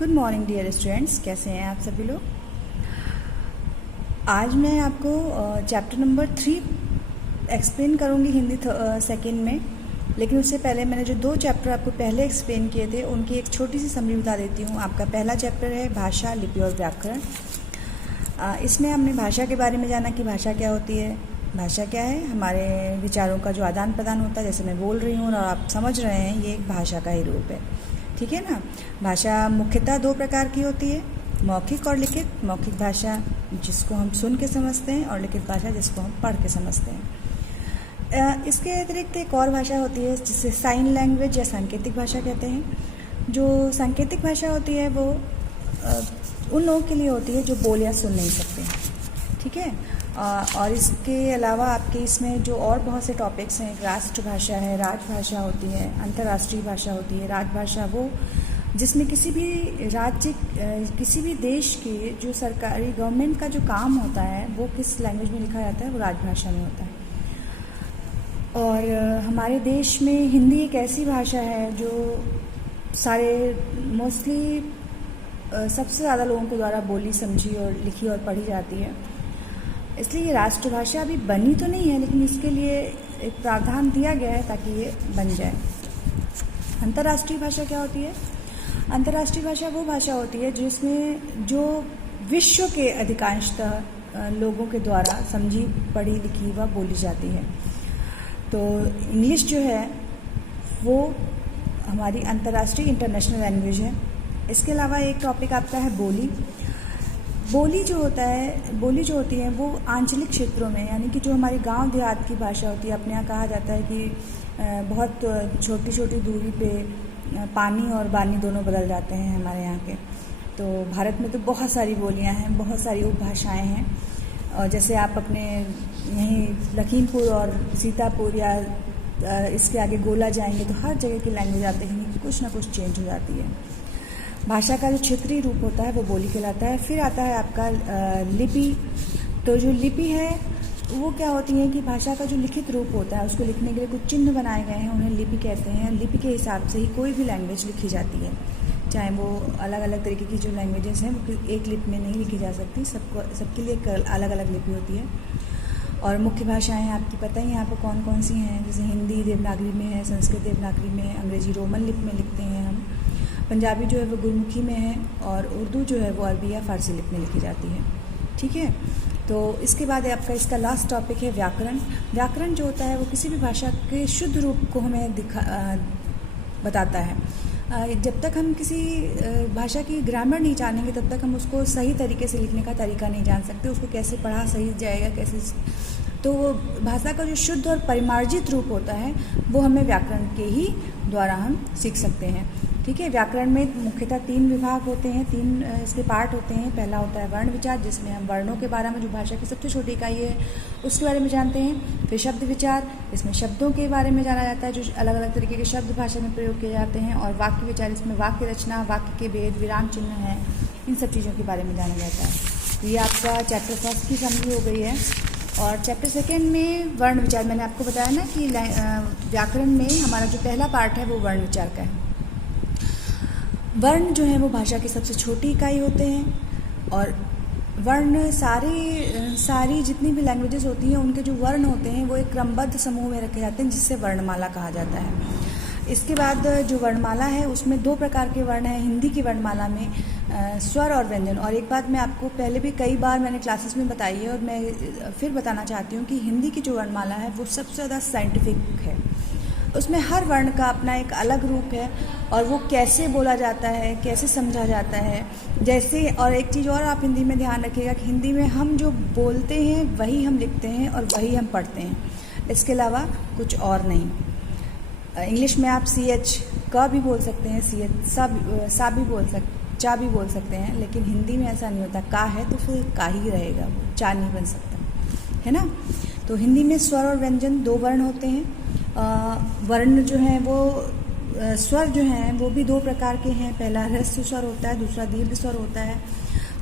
Good morning dear students, कैसे हैं आप सभी लोग। आज मैं आपको चैप्टर नंबर 3 एक्सप्लेन करूंगी हिंदी सेकेंड में। लेकिन उससे पहले मैंने जो 2 चैप्टर आपको पहले एक्सप्लेन किए थे उनकी एक छोटी सी समरी बता देती हूँ। आपका पहला चैप्टर है भाषा, लिपि और व्याकरण। इसमें हमने भाषा के बारे में जाना कि भाषा क्या होती है। भाषा क्या है? हमारे विचारों का जो आदान प्रदान होता है, जैसे मैं बोल रही हूँ और आप समझ रहे हैं, ये एक भाषा का ही रूप है। ठीक है ना। भाषा मुख्यतः 2 प्रकार की होती है, मौखिक और लिखित। मौखिक भाषा जिसको हम सुन के समझते हैं और लिखित भाषा जिसको हम पढ़ के समझते हैं। इसके अतिरिक्त एक और भाषा होती है जिसे साइन लैंग्वेज या सांकेतिक भाषा कहते हैं। जो सांकेतिक भाषा होती है वो उन लोगों के लिए होती है जो बोल या सुन नहीं सकते। ठीक है। और इसके अलावा आपके इसमें जो और बहुत से टॉपिक्स हैं, राष्ट्रभाषा है, राजभाषा होती है, अंतर्राष्ट्रीय भाषा होती है। राजभाषा वो जिसमें किसी भी राज्य, किसी भी देश के जो सरकारी गवर्नमेंट का जो काम होता है वो किस लैंग्वेज में लिखा जाता है, वो राजभाषा में होता है। और हमारे देश में हिंदी एक ऐसी भाषा है जो सारे मोस्टली सबसे ज़्यादा लोगों के द्वारा बोली, समझी और लिखी और पढ़ी जाती है। इसलिए ये राष्ट्रभाषा अभी बनी तो नहीं है, लेकिन इसके लिए एक प्रावधान दिया गया है ताकि ये बन जाए। अंतर्राष्ट्रीय भाषा क्या होती है? अंतर्राष्ट्रीय भाषा वो भाषा होती है जिसमें जो विश्व के अधिकांशतः लोगों के द्वारा समझी, पढ़ी, लिखी व बोली जाती है। तो इंग्लिश जो है वो हमारी अंतर्राष्ट्रीय इंटरनेशनल लैंग्वेज है। इसके अलावा एक टॉपिक आपका है बोली। बोली जो होती है वो आंचलिक क्षेत्रों में, यानी कि जो हमारी गांव देहात की भाषा होती है। अपने यहाँ कहा जाता है कि बहुत छोटी छोटी दूरी पे पानी और बानी दोनों बदल जाते हैं हमारे यहाँ के। तो भारत में तो बहुत सारी बोलियाँ हैं, बहुत सारी उपभाषाएँ हैं। और जैसे आप अपने यहीं लखीमपुर और सीतापुर या इसके आगे गोला जाएंगे तो हर जगह की लैंग्वेज आप देखेंगे कि कुछ ना कुछ चेंज हो जाती है। भाषा का जो क्षेत्रीय रूप होता है वो बोली कहलाता है। फिर आता है आपका लिपि। तो जो लिपि है वो क्या होती है कि भाषा का जो लिखित रूप होता है उसको लिखने के लिए कुछ चिन्ह बनाए गए हैं, उन्हें लिपि कहते हैं। लिपि के हिसाब से ही कोई भी लैंग्वेज लिखी जाती है, चाहे वो अलग अलग तरीके की जो लैंग्वेजेस हैं वो एक लिपि में नहीं लिखी जा सकती। सबके लिए अलग अलग लिपि होती है। और मुख्य भाषाएं आपकी पता ही यहाँ पर कौन कौन सी हैं, जैसे हिंदी देवनागरी में है, संस्कृत देवनागरी में है, अंग्रेजी रोमन लिपि में लिखते हैं हम, पंजाबी जो है वो गुरमुखी में है, और उर्दू जो है वो अरबी या फारसी लिपि में लिखी जाती है। ठीक है। तो इसके बाद आपका इसका लास्ट टॉपिक है व्याकरण। व्याकरण जो होता है वो किसी भी भाषा के शुद्ध रूप को हमें बताता है। जब तक हम किसी भाषा की ग्रामर नहीं जानेंगे तब तक हम उसको सही तरीके से लिखने का तरीका नहीं जान सकते, उसको कैसे पढ़ा सही जाएगा, कैसे। तो भाषा का जो शुद्ध और परिमार्जित रूप होता है वो हमें व्याकरण के ही द्वारा हम सीख सकते हैं। ठीक है। व्याकरण में मुख्यतः 3 विभाग होते हैं, 3 इसके पार्ट होते हैं। पहला होता है वर्ण विचार, जिसमें हम वर्णों के बारे में, जो भाषा की सबसे छोटी इकाई है, उसके बारे में जानते हैं। फिर शब्द विचार, इसमें शब्दों के बारे में जाना जाता है, जो अलग अलग तरीके के शब्द भाषा में प्रयोग किए जाते हैं। और वाक्य विचार, इसमें वाक्य रचना, वाक्य के भेद, विराम चिन्ह है, इन सब चीज़ों के बारे में जाना जाता है। तो ये आपका चैप्टर 1 की समरी हो गई है। और चैप्टर 2 में वर्ण विचार, मैंने आपको बताया ना कि व्याकरण में हमारा जो पहला पार्ट है वो वर्ण विचार का है। वर्ण जो है वो भाषा की सबसे छोटी इकाई होते हैं। और वर्ण सारी जितनी भी लैंग्वेजेस होती हैं उनके जो वर्ण होते हैं वो एक क्रमबद्ध समूह में रखे जाते हैं, जिससे वर्णमाला कहा जाता है। इसके बाद जो वर्णमाला है उसमें 2 प्रकार के वर्ण हैं। हिंदी की वर्णमाला में स्वर और व्यंजन। और एक बात मैं आपको पहले भी कई बार मैंने क्लासेस में बताई है और मैं फिर बताना चाहती हूँ कि हिंदी की जो वर्णमाला है वो सबसे ज़्यादा साइंटिफिक है। उसमें हर वर्ण का अपना एक अलग रूप है और वो कैसे बोला जाता है, कैसे समझा जाता है। जैसे, और एक चीज़ और आप हिंदी में ध्यान रखिएगा कि हिंदी में हम जो बोलते हैं वही हम लिखते हैं और वही हम पढ़ते हैं, इसके अलावा कुछ और नहीं। इंग्लिश में आप CH का भी बोल सकते हैं, CH सा भी बोल सकते, चा भी बोल सकते हैं, लेकिन हिंदी में ऐसा नहीं होता। का है तो फिर का ही रहेगा, वो चा नहीं बन सकता, है ना। तो हिंदी में स्वर और व्यंजन 2 वर्ण होते हैं। वर्ण जो हैं वो स्वर जो हैं वो भी 2 प्रकार के हैं। पहला ह्रस्व स्वर होता है, दूसरा दीर्घ स्वर होता है।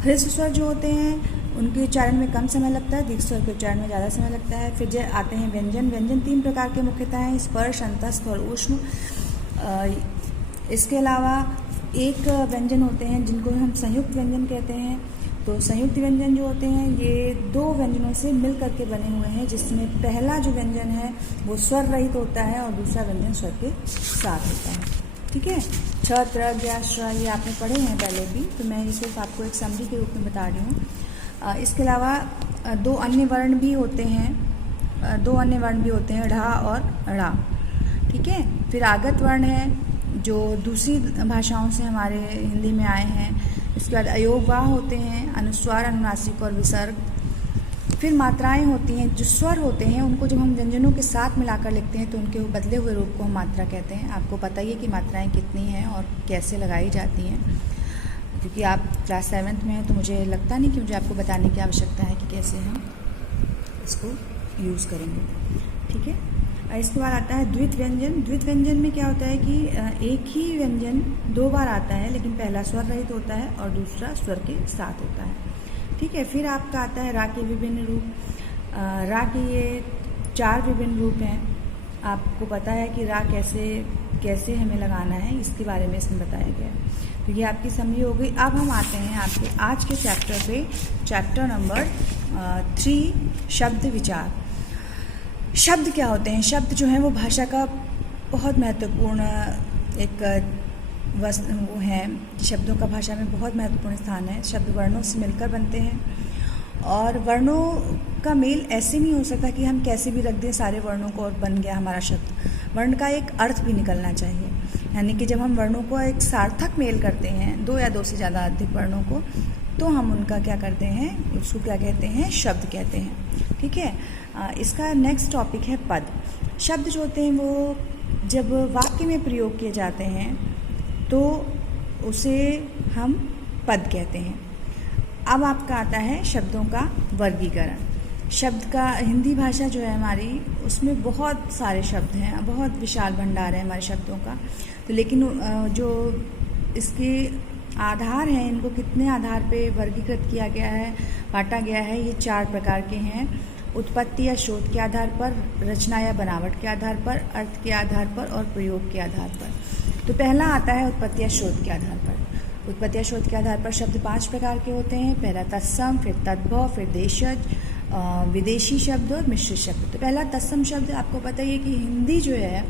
ह्रस्व स्वर जो होते हैं उनके उच्चारण में कम समय लगता है, दीर्घ स्वर के उच्चारण में ज़्यादा समय लगता है। फिर आते हैं व्यंजन। व्यंजन 3 प्रकार के मुख्यतः हैं, स्पर्श, अंतस्थ और ऊष्म। इसके अलावा एक व्यंजन होते हैं जिनको हम संयुक्त व्यंजन कहते हैं। तो संयुक्त व्यंजन जो होते हैं ये दो व्यंजनों से मिल करके बने हुए हैं, जिसमें पहला जो व्यंजन है वो स्वर रहित होता है और दूसरा व्यंजन स्वर के साथ होता है। ठीक है, छ, त्र, ज्ञ, श्र ये आपने पढ़े हैं पहले भी, तो मैं ये सिर्फ आपको एक समरी के रूप में बता रही हूँ। इसके अलावा दो अन्य वर्ण भी होते हैं, ढ और ढ़। ठीक है, फिर आगत वर्ण है जो दूसरी भाषाओं से हमारे हिंदी में आए हैं। इसके बाद अयोगवाह होते हैं, अनुस्वार, अनुनासिक और विसर्ग। फिर मात्राएं होती हैं, जो स्वर होते हैं उनको जब हम व्यंजनों के साथ मिलाकर लिखते हैं तो उनके बदले हुए रूप को हम मात्रा कहते हैं। आपको पता ही है कि मात्राएं कितनी हैं और कैसे लगाई जाती हैं, क्योंकि आप क्लास 7th में हैं तो मुझे लगता नहीं कि मुझे आपको बताने की आवश्यकता है कि कैसे हम इसको यूज़ करेंगे। ठीक है, इसके बाद आता है द्वित व्यंजन। द्वित व्यंजन में क्या होता है कि एक ही व्यंजन दो बार आता है, लेकिन पहला स्वर रहित होता है और दूसरा स्वर के साथ होता है। ठीक है, फिर आपका आता है रा के विभिन्न रूप। रा के ये 4 विभिन्न रूप हैं। आपको पता है कि रा कैसे हमें लगाना है, इसके बारे में इसमें बताया गया है। तो ये आपकी समझी हो गई। अब हम आते हैं आपके आज के चैप्टर पे, चैप्टर नंबर 3, शब्द विचार। शब्द क्या होते हैं? शब्द जो है वो भाषा का बहुत महत्वपूर्ण एक वो है। शब्दों का भाषा में बहुत महत्वपूर्ण स्थान है। शब्द वर्णों से मिलकर बनते हैं और वर्णों का मेल ऐसे नहीं हो सकता कि हम कैसे भी रख दें सारे वर्णों को और बन गया हमारा शब्द। वर्ण का एक अर्थ भी निकलना चाहिए, यानी कि जब हम वर्णों को एक सार्थक मेल करते हैं, 2 या 2 से ज़्यादा अधिक वर्णों को, तो हम उनका क्या करते हैं, उसको क्या कहते हैं, शब्द कहते हैं। ठीक है, इसका नेक्स्ट टॉपिक है पद। शब्द जो होते हैं वो जब वाक्य में प्रयोग किए जाते हैं तो उसे हम पद कहते हैं। अब आपका आता है शब्दों का वर्गीकरण। शब्द का हिंदी भाषा जो है हमारी, उसमें बहुत सारे शब्द हैं, बहुत विशाल भंडार है हमारे शब्दों का। तो लेकिन जो इसके आधार हैं, इनको कितने आधार पे वर्गीकृत किया गया है, बांटा गया है, ये 4 प्रकार के हैं। उत्पत्ति या स्रोत के आधार पर, रचना या बनावट के आधार पर, अर्थ के आधार पर और प्रयोग के आधार पर। तो पहला आता है उत्पत्ति या स्रोत के आधार पर। उत्पत्ति या स्रोत के आधार पर शब्द 5 प्रकार के होते हैं। पहला तत्सम, फिर तद्भव, फिर देशज, विदेशी शब्द और मिश्रित शब्द। तो पहला तत्सम शब्द, आपको पता ही है कि हिंदी जो है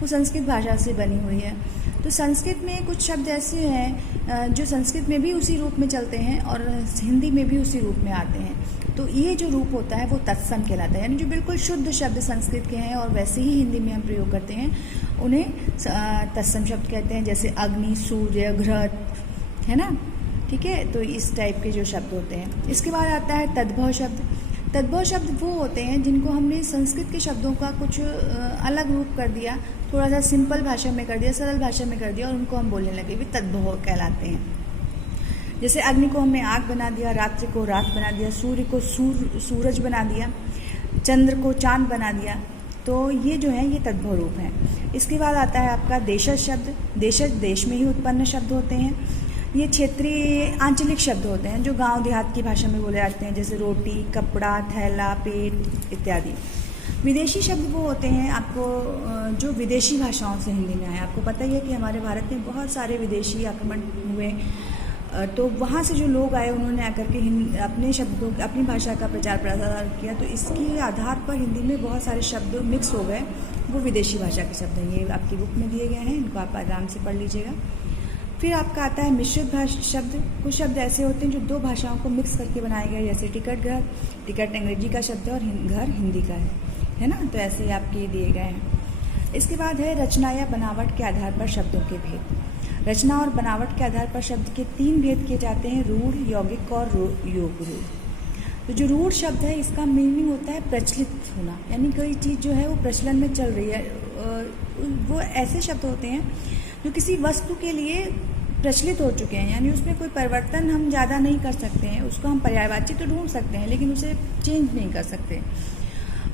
वो संस्कृत भाषा से बनी हुई है। तो संस्कृत में कुछ शब्द ऐसे हैं जो संस्कृत में भी उसी रूप में चलते हैं और हिंदी में भी उसी रूप में आते हैं। तो ये जो रूप होता है वो तत्सम कहलाता है, यानी जो बिल्कुल शुद्ध शब्द संस्कृत के हैं और वैसे ही हिंदी में हम प्रयोग करते हैं, उन्हें तत्सम शब्द कहते हैं। जैसे अग्नि, सूर्य, घृत, है ना। ठीक है, तो इस टाइप के जो शब्द होते हैं। इसके बाद आता है तद्भव शब्द। तद्भव शब्द वो होते हैं जिनको हमने संस्कृत के शब्दों का कुछ अलग रूप कर दिया, थोड़ा सा सिंपल भाषा में कर दिया, सरल भाषा में कर दिया और उनको हम बोलने लगे, भी तद्भव कहलाते हैं। जैसे अग्नि को हमने आग बना दिया, रात्रि को रात बना दिया, सूर्य को सूरज बना दिया, चंद्र को चांद बना दिया। तो ये जो है ये तद्भव रूप है। इसके बाद आता है आपका देशज शब्द। देशज देश में ही उत्पन्न शब्द होते हैं। ये क्षेत्रीय आंचलिक शब्द होते हैं जो गांव देहात की भाषा में बोले जाते हैं, जैसे रोटी, कपड़ा, थैला, पेट इत्यादि। विदेशी शब्द वो होते हैं आपको जो विदेशी भाषाओं से हिंदी में आए। आपको पता ही है कि हमारे भारत में बहुत सारे विदेशी आक्रमण हुए, तो वहाँ से जो लोग आए उन्होंने आकर के अपने शब्दों, अपनी भाषा का प्रचार प्रसार किया। तो इसके आधार पर हिंदी में बहुत सारे शब्द मिक्स हो गए, वो विदेशी भाषा के शब्द हैं। ये आपकी बुक में दिए गए हैं, इनको आप आराम से पढ़ लीजिएगा। फिर आपका आता है मिश्रित भाषा शब्द। कुछ शब्द ऐसे होते हैं जो 2 भाषाओं को मिक्स करके बनाए गए, जैसे टिकट घर। टिकट अंग्रेजी का शब्द है और घर हिंदी का है ना। तो ऐसे ही आपके दिए गए हैं। इसके बाद है रचना या बनावट के आधार पर शब्दों के भेद। रचना और बनावट के आधार पर शब्द के 3 भेद किए जाते हैं, रूढ़, यौगिक और योग रूढ़। तो जो रूढ़ शब्द है इसका मीनिंग होता है प्रचलित होना, यानी कोई चीज़ जो है वो प्रचलन में चल रही है। वो ऐसे शब्द होते हैं जो किसी वस्तु के लिए प्रचलित हो चुके हैं, यानी उसमें कोई परिवर्तन हम ज़्यादा नहीं कर सकते हैं। उसको हम पर्यायवाची तो ढूंढ सकते हैं लेकिन उसे चेंज नहीं कर सकते।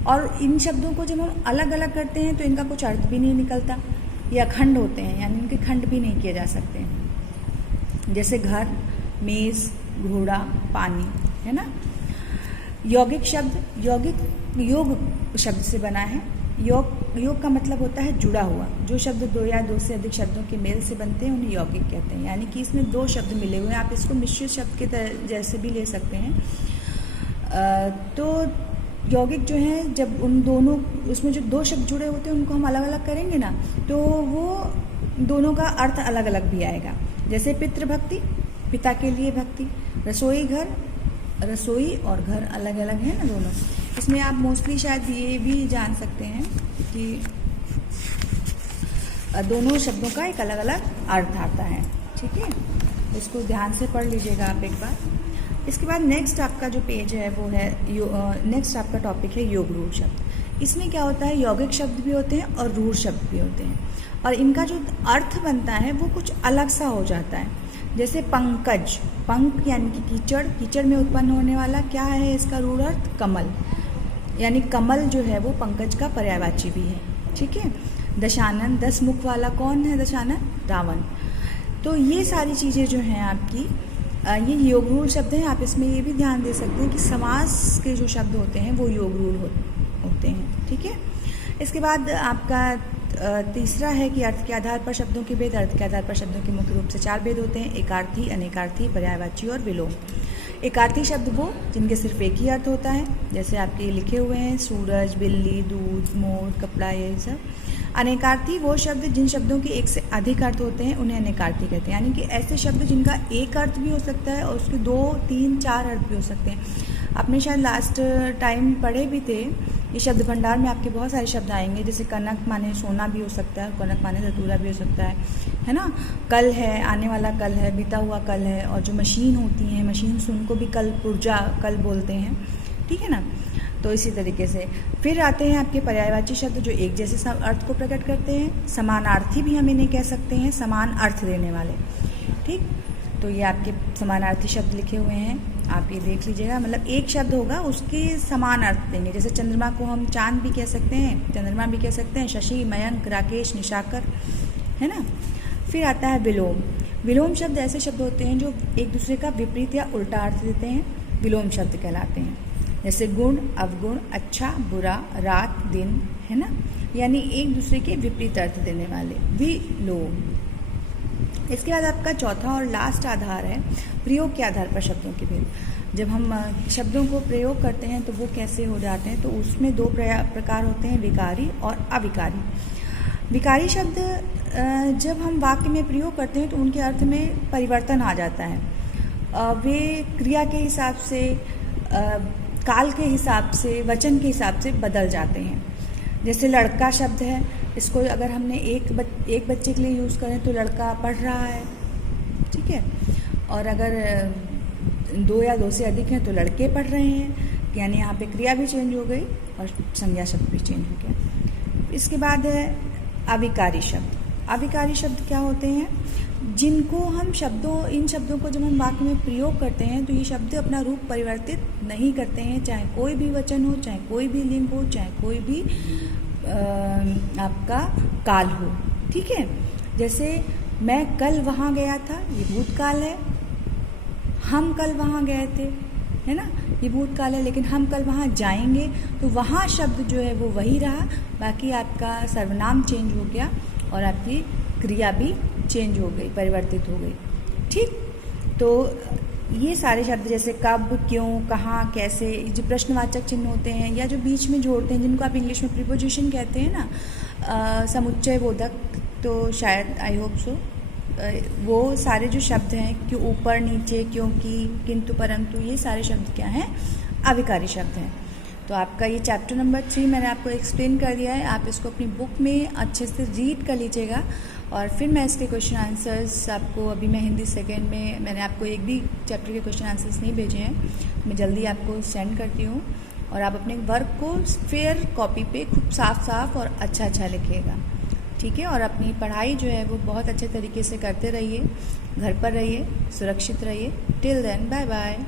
और इन शब्दों को जब हम अलग अलग करते हैं तो इनका कुछ अर्थ भी नहीं निकलता। ये अखंड होते हैं, यानी इनके खंड भी नहीं किए जा सकते। जैसे घर, मेज़, घोड़ा, पानी, है ना। यौगिक शब्द, योग शब्द से बना है। योग का मतलब होता है जुड़ा हुआ। जो शब्द दो या दो से अधिक शब्दों के मेल से बनते हैं उन्हें यौगिक कहते हैं। यानी कि इसमें दो शब्द मिले हुए हैं। आप इसको मिश्रित शब्द के जैसे भी ले सकते हैं। तो यौगिक जो है, जब उन दोनों उसमें जो दो शब्द जुड़े होते हैं उनको हम अलग अलग करेंगे ना, तो वो दोनों का अर्थ अलग अलग भी आएगा। जैसे पितृभक्ति, पिता के लिए भक्ति। रसोई घर, रसोई और घर अलग अलग है ना दोनों। इसमें आप मोस्टली शायद ये भी जान सकते हैं कि दोनों शब्दों का एक अलग अलग अर्थ आता है। ठीक है, इसको ध्यान से पढ़ लीजिएगा आप एक बार। इसके बाद नेक्स्ट आपका जो पेज है वो है नेक्स्ट आपका टॉपिक है योग रूढ़ शब्द। इसमें क्या होता है, यौगिक शब्द भी होते हैं और रूढ़ शब्द भी होते हैं, और इनका जो अर्थ बनता है वो कुछ अलग सा हो जाता है। जैसे पंकज, पंक यानी कि कीचड़, कीचड़ में उत्पन्न होने वाला क्या है इसका रूढ़ अर्थ, कमल, यानी कमल जो है वो पंकज का पर्यायवाची भी है। ठीक है। दशानन, 10 मुख वाला कौन है दशानन, रावण। तो ये सारी चीज़ें जो हैं आपकी ये योग रूढ़ शब्द हैं। आप इसमें ये भी ध्यान दे सकते हैं कि समास के जो शब्द होते हैं वो योग रूढ़ होते हैं। ठीक है। इसके बाद आपका तीसरा है कि अर्थ के आधार पर शब्दों के भेद। अर्थ के आधार पर शब्दों के मुख्य रूप से 4 भेद होते हैं, एकार्थी, अनेकार्थी, पर्यायवाची और विलोम। एकार्थी शब्द वो जिनके सिर्फ एक ही अर्थ होता है, जैसे आपके लिखे हुए हैं सूरज, बिल्ली, दूध, मोर, कपड़ा, ये सब। अनेकार्थी वो शब्द जिन शब्दों के एक से अधिक अर्थ होते हैं उन्हें अनेकार्थी कहते हैं। यानी कि ऐसे शब्द जिनका एक अर्थ भी हो सकता है और उसके 2, 3, 4 अर्थ भी हो सकते हैं। आपने शायद लास्ट टाइम पढ़े भी थे, ये शब्द भंडार में आपके बहुत सारे शब्द आएंगे। जैसे कनक माने सोना भी हो सकता है, कनक माने धतूरा भी हो सकता है ना। कल है, आने वाला कल है, बीता हुआ कल है। और जो मशीन होती हैं, मशीन सुन को भी कल पुर्जा कल बोलते हैं। ठीक है ना। तो इसी तरीके से फिर आते हैं आपके पर्यायवाची शब्द जो एक जैसे अर्थ को प्रकट करते हैं। समानार्थी भी हम इन्हें कह सकते हैं, समान अर्थ देने वाले। ठीक, तो ये आपके समानार्थी शब्द लिखे हुए हैं, आप ये देख लीजिएगा। मतलब एक शब्द होगा उसके समान अर्थ देंगे। जैसे चंद्रमा को हम चांद भी कह सकते हैं, चंद्रमा भी कह सकते हैं, शशि, मयंक, राकेश, निशाकर, है ना। फिर आता है विलोम। विलोम शब्द ऐसे शब्द होते हैं जो एक दूसरे का विपरीत या उल्टा अर्थ देते हैं, विलोम शब्द कहलाते हैं। जैसे गुण, अवगुण, अच्छा, बुरा, रात, दिन, है ना। यानी एक दूसरे के विपरीत अर्थ देने वाले, विलोम। इसके बाद आपका चौथा और लास्ट आधार है प्रयोग के आधार पर शब्दों के भेद। जब हम शब्दों को प्रयोग करते हैं तो वो कैसे हो जाते हैं, तो उसमें 2 प्रकार होते हैं, विकारी और अविकारी। विकारी शब्द जब हम वाक्य में प्रयोग करते हैं तो उनके अर्थ में परिवर्तन आ जाता है। वे क्रिया के हिसाब से, काल के हिसाब से, वचन के हिसाब से बदल जाते हैं। जैसे लड़का शब्द है, इसको अगर हमने एक बच्चे के लिए यूज़ करें तो लड़का पढ़ रहा है। ठीक है। और अगर 2 या 2 से अधिक हैं तो लड़के पढ़ रहे हैं। यानी यहाँ पे क्रिया भी चेंज हो गई और संज्ञा शब्द भी चेंज हो गया। इसके बाद है अविकारी शब्द। अविकारी शब्द क्या होते हैं, जिनको हम इन शब्दों को जब हम वाक्य में प्रयोग करते हैं तो ये शब्द अपना रूप परिवर्तित नहीं करते हैं, चाहे कोई भी वचन हो, चाहे कोई भी लिंग हो, चाहे कोई भी आपका काल हो। ठीक है। जैसे मैं कल वहाँ गया था, ये भूतकाल है। हम कल वहाँ गए थे, है ना, ये भूतकाल है। लेकिन हम कल वहाँ जाएंगे तो वहाँ शब्द जो है वो वही रहा, बाकी आपका सर्वनाम चेंज हो गया और आपकी क्रिया भी चेंज हो गई, परिवर्तित हो गई। ठीक, तो ये सारे शब्द जैसे कब, क्यों, कहाँ, कैसे, जो प्रश्नवाचक चिन्ह होते हैं या जो बीच में जोड़ते हैं, जिनको आप इंग्लिश में प्रीपोजिशन कहते हैं ना, समुच्चय बोधक, तो शायद आई होप सो, वो सारे जो शब्द हैं, क्यों, ऊपर, नीचे, क्योंकि, किंतु, परंतु, ये सारे शब्द क्या हैं, अविकारी शब्द हैं। तो आपका ये चैप्टर नंबर 3 मैंने आपको एक्सप्लेन कर दिया है। आप इसको अपनी बुक में अच्छे से रीड कर लीजिएगा और फिर मैं इसके क्वेश्चन आंसर्स आपको, अभी मैं हिंदी सेकेंड में, मैंने आपको एक भी चैप्टर के क्वेश्चन आंसर्स नहीं भेजे हैं, मैं जल्दी आपको सेंड करती हूँ। और आप अपने वर्क को फेयर कॉपी पे खूब साफ साफ और अच्छा लिखिएगा। ठीक है। और अपनी पढ़ाई जो है वो बहुत अच्छे तरीके से करते रहिए, घर पर रहिए, सुरक्षित रहिए। Till then, bye bye.